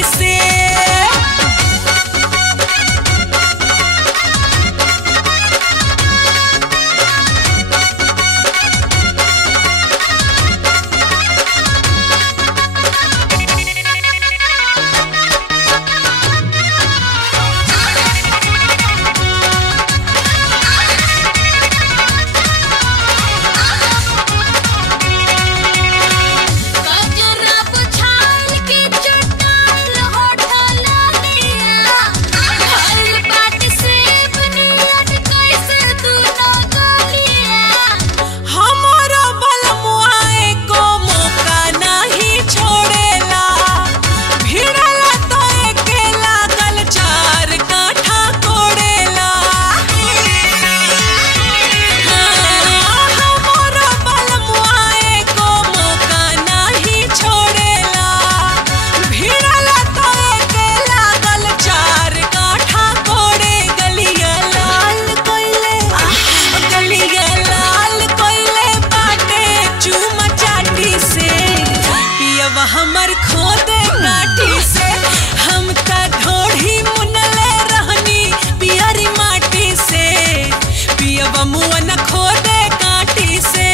चाटी से। हमर खोदे काठी से हम ता ढोढ़ी मुनले रहनी पियरी माटी से। पियवा मुअन खोदे काठी से।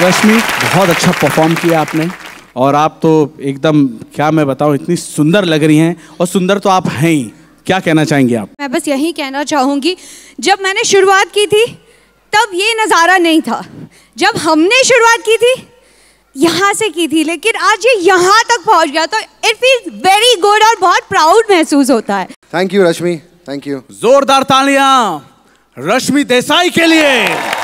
रश्मि, बहुत अच्छा परफॉर्म किया आपने और आप तो एकदम क्या मैं बताऊं इतनी सुंदर लग रही हैं और सुंदर तो आप हैं ही। क्या कहना चाहेंगे आप? मैं बस यही कहना चाहूँगी, जब मैंने शुरुआत की थी तब ये नज़ारा नहीं था। जब हमने शुरुआत की थी यहाँ से की थी, लेकिन आज ये यहाँ तक पहुँच गया तो इट फील्स वेरी गुड और बहुत प्राउड महसूस होता है। Thank you Rashmi, thank you. जोरदार तालियां रश्मि देसाई के लिए।